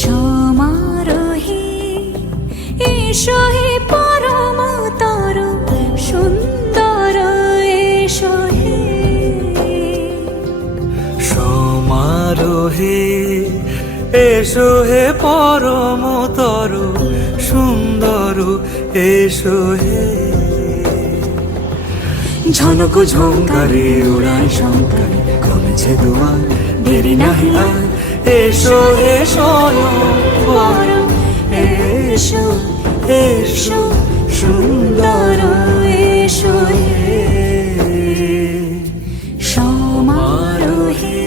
সমারোহে এসো হে পরমতর সুন্দর এসো হে। সমারোহে এসো হে পরমতর সুন্দর এসো হে। ঝনক ঝঙ্কারে উড়ায় শঙ্কারে কমেছে দুয়ার, দেরি নাহি আর এসো হে স্বয়ংবর। এসো এসো সুন্দর এসো হে। সমারোহে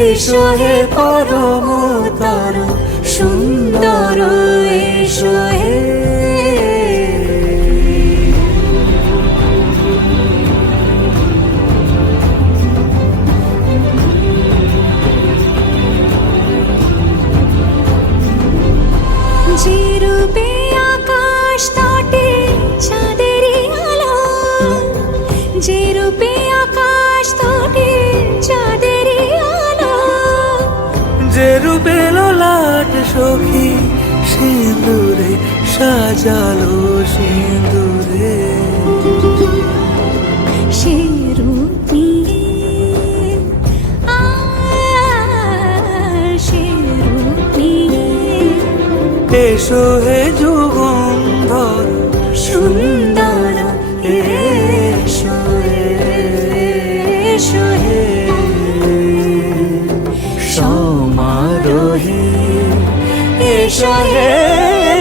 এসো হে পরমতর সুন্দর এসো হে। যে রূপে আকাশ তটে চাঁদেরই আলো, যে রূপে আকাশ তটে চাঁদেরই আলো, যে রূপে ললাট সখী সিঁদুরে সাজালো সিঁদুরে। সে রূপ নিয়ে সে রূপ নিয়ে এসো হে যুগন্ধর সুন্দর এসো এসো হে। সমারোহে এসো হে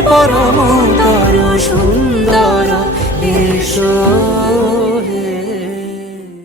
পরমতর সুন্দর